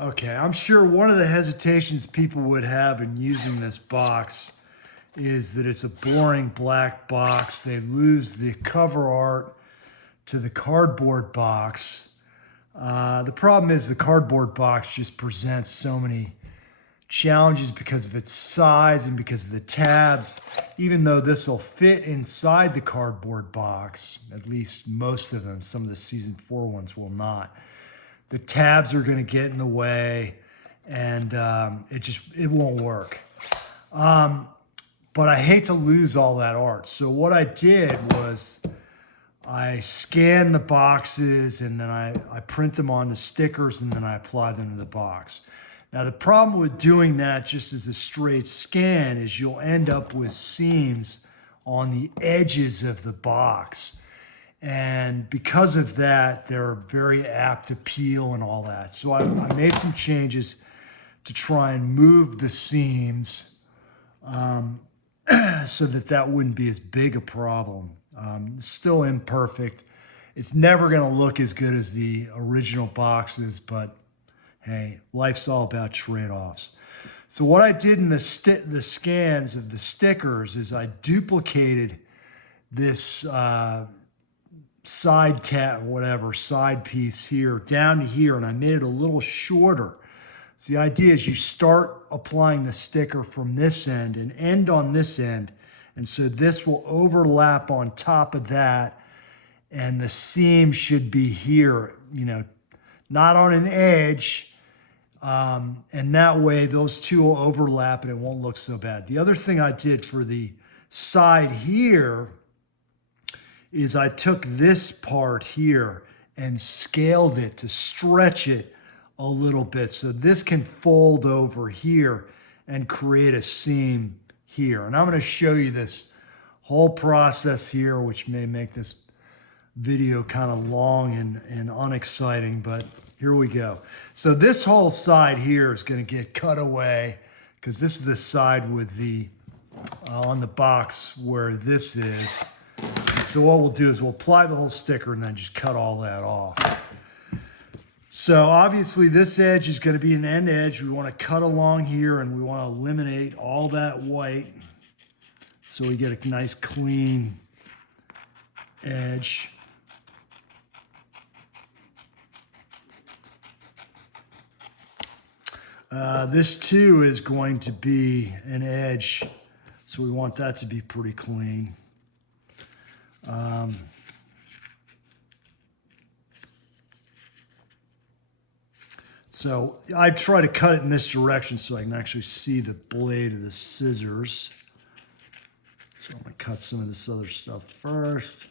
Okay, I'm sure one of the hesitations people would have in using this box is that it's a boring black box. They lose the cover art to the cardboard box. The problem is the cardboard box just presents so many challenges because of its size and because of the tabs. Even though this will fit inside the cardboard box, at least most of them, some of the season 4 ones will not. The tabs are going to get in the way, and it won't work. But I hate to lose all that art. So what I did was I scan the boxes and then I print them onto stickers and then I apply them to the box. Now the problem with doing that just as a straight scan is you'll end up with seams on the edges of the box. And because of that, they're very apt to peel and all that. So I made some changes to try and move the seams so that wouldn't be as big a problem. It's still imperfect. It's never going to look as good as the original boxes, but hey, life's all about trade-offs. So what I did in the scans of the stickers is I duplicated this side piece here down to here, and I made it a little shorter. So the idea is you start applying the sticker from this end and end on this end, and so this will overlap on top of that, and the seam should be here, not on an edge, and that way those two will overlap and it won't look so bad. The other thing I did for the side here is I took this part here and scaled it to stretch it a little bit. So this can fold over here and create a seam here. And I'm going to show you this whole process here, which may make this video kind of long and unexciting, but here we go. So this whole side here is going to get cut away because this is the side with the on the box where this is. And so what we'll do is we'll apply the whole sticker and then just cut all that off. So obviously this edge is going to be an end edge. We want to cut along here and we want to eliminate all that white so we get a nice clean edge. This too is going to be an edge, so we want that to be pretty clean. So I try to cut it in this direction so I can actually see the blade of the scissors. So I'm going to cut some of this other stuff first.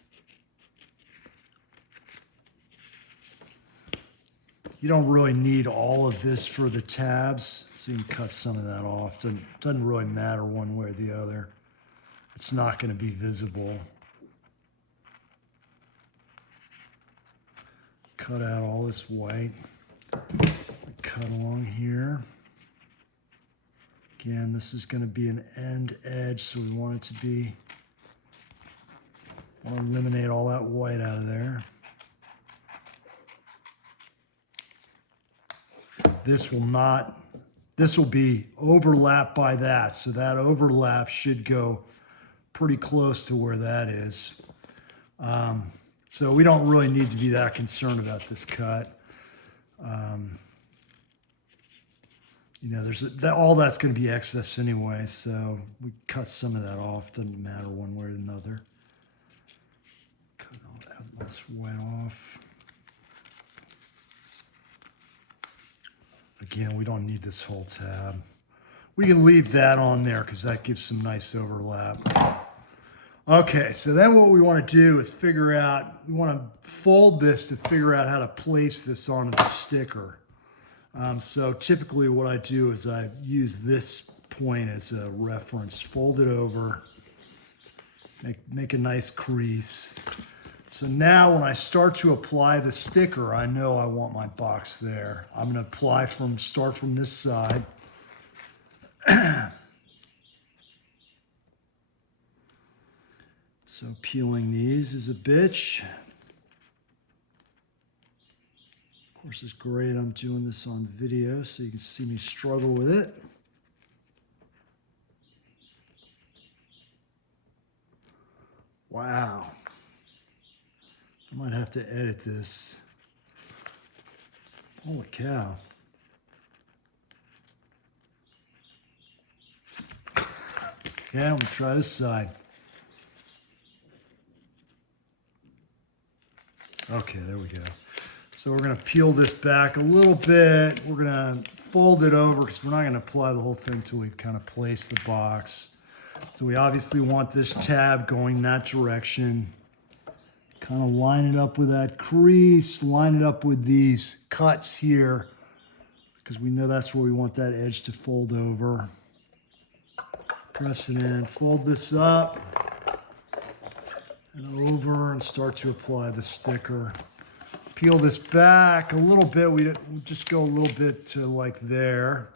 You don't really need all of this for the tabs, so you can cut some of that off. Doesn't really matter one way or the other. It's not going to be visible. Cut out all this white. Cut along here. Again, this is going to be an end edge, so we want it to be, want to eliminate all that white out of there. This will be overlapped by that, so that overlap should go pretty close to where that is. So we don't really need to be that concerned about this cut. All that's going to be excess anyway, so we cut some of that off. Doesn't matter one way or another. Cut all that less white off. Again, we don't need this whole tab. We can leave that on there because that gives some nice overlap. Okay, so then what we want to do is figure out, we want to fold this to figure out how to place this onto the sticker. So typically what I do is I use this point as a reference, fold it over, make a nice crease. So now when I start to apply the sticker, I know I want my box there. I'm going to start from this side. So peeling these is a bitch. Of course, it's great I'm doing this on video so you can see me struggle with it. Wow. I might have to edit this. Holy cow. Okay, I'm gonna try this side. Okay, there we go. So we're gonna peel this back a little bit. We're gonna fold it over because we're not gonna apply the whole thing until we kind of place the box. So we obviously want this tab going that direction. Kind of line it up with that crease, line it up with these cuts here because we know that's where we want that edge to fold over. Press it in, fold this up and over and start to apply the sticker. Peel this back a little bit. We just go a little bit to like there.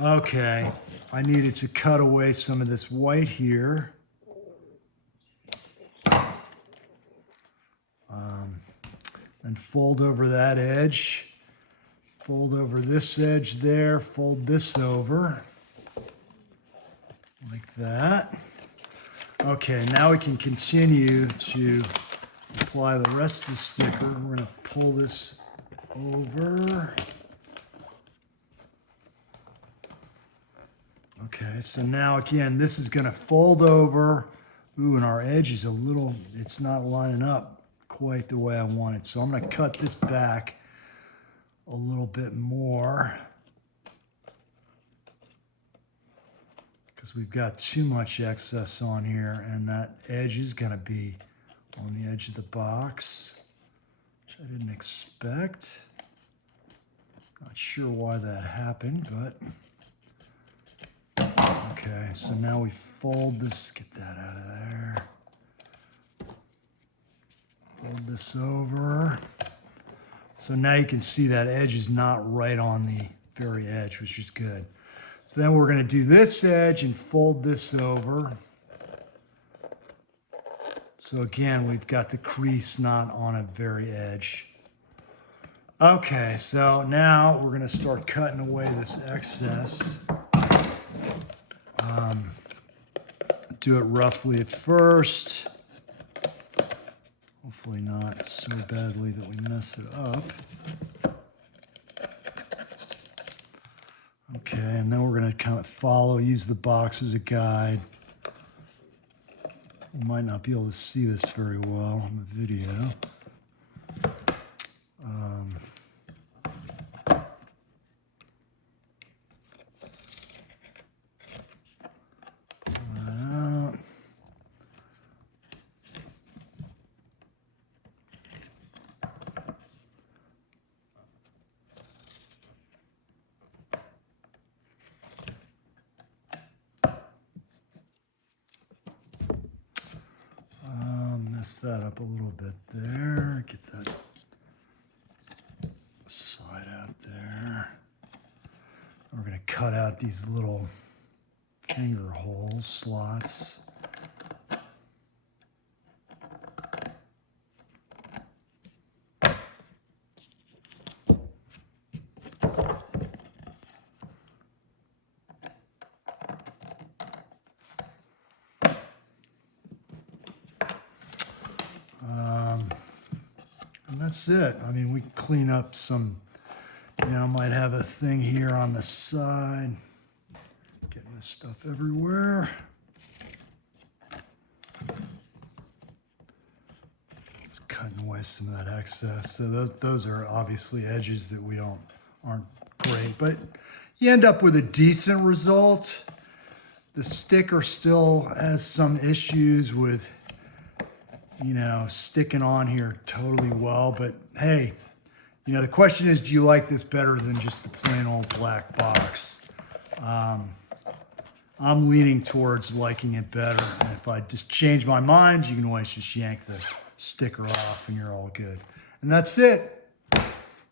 Okay, I needed to cut away some of this white here. And fold over that edge. Fold over this edge there. Fold this over. Like that. Okay, now we can continue to apply the rest of the sticker. We're going to pull this over. Okay, so now again, this is going to fold over. Ooh, and our edge is a little, it's not lining up quite the way I want it. So I'm going to cut this back a little bit more because we've got too much excess on here, and that edge is going to be on the edge of the box, which I didn't expect. Not sure why that happened, but okay. So now we fold this, get that out of there. Fold this over. So now you can see that edge is not right on the very edge, which is good. So then we're going to do this edge and fold this over. So again, we've got the crease not on a very edge. Okay, so now we're going to start cutting away this excess. Do it roughly at first. Hopefully not so badly that we mess it up. Okay, and then we're going to kind of use the box as a guide. You might not be able to see this very well on the video. Mess that up a little bit there. Get that side out there. We're going to cut out these little finger holes, slots. And that's it. I mean, we clean up some, I might have a thing here on the side. Getting this stuff everywhere. Just cutting away some of that excess. So those are obviously edges that aren't great, but you end up with a decent result. The sticker still has some issues with sticking on here totally well. But hey, the question is, do you like this better than just the plain old black box? I'm leaning towards liking it better. And if I just change my mind, you can always just yank the sticker off and you're all good. And that's it.